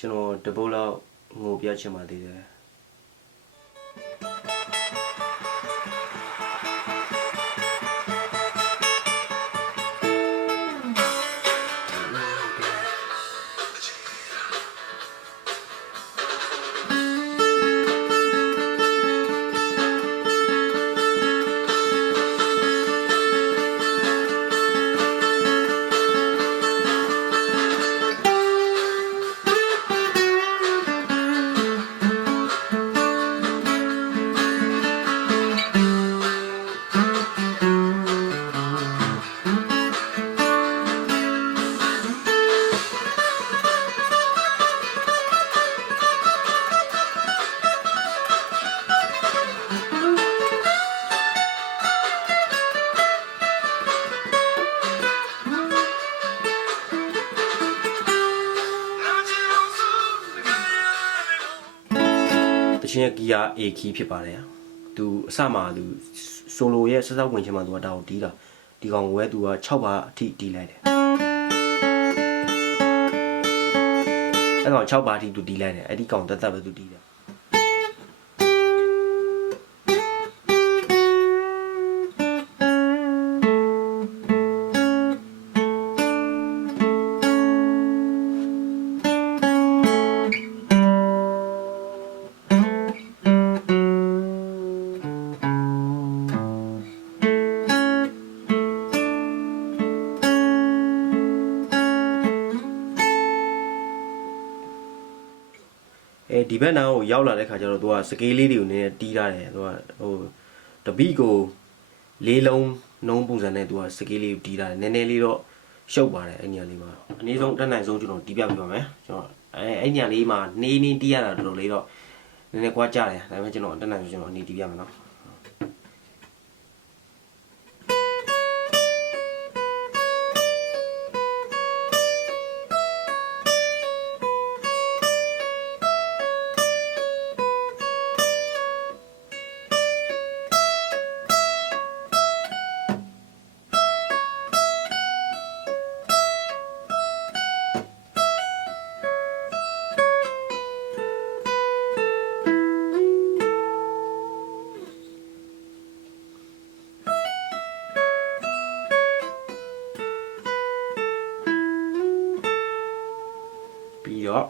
ကျွန်တော်တပုတ်လောက်ငိုပြချင်ပါသေးတယ်တချင်းကီယာA key ဖြစ်ပါတယ်သူအစမှာသူဆိုလိုရဲ့စစောက်ဝင်ချင်းမှာသူကဒါကိုတီးတာဒီကောင်ဝဲသူက6ပါအထိတီးလိုက်တယ်အဲ့ကောင်6ပါအထိသူတီးလိုက်တယ်အဲ့ဒီကောင်တက်ပဲသူတီးတယ်ဒီဘက်နားကိုရောက်လာတဲ့ခါကျတော့သူကစကေးလေးတွေကိုနည်းနည်းတီးထားတယ်သူကဟိုတပိကိုလေးလုံးနှုံးပုံစံနဲ့သူကစကေးလေးကိုတီးထားတယ်နည်းနည်းလေးတော့ရှုပ်ပါတယ်အဲ့ညလေးမှာအနည်းဆုံးတက်နိုင်ဆုံးကျွန်တော်တီးပြပြပါမယ်ကျွန်တော်အဲ့ညလေးမှာနေနေတီးရတာတော်တော်လေးတော့နည်းနည်းကွာကြတယ်ဒါပေမဲ့ကျွန်တော်တက်နိုင်ဆုံးကျွန်တော်အနေတီးပြမယ်နော်ပြီးတော့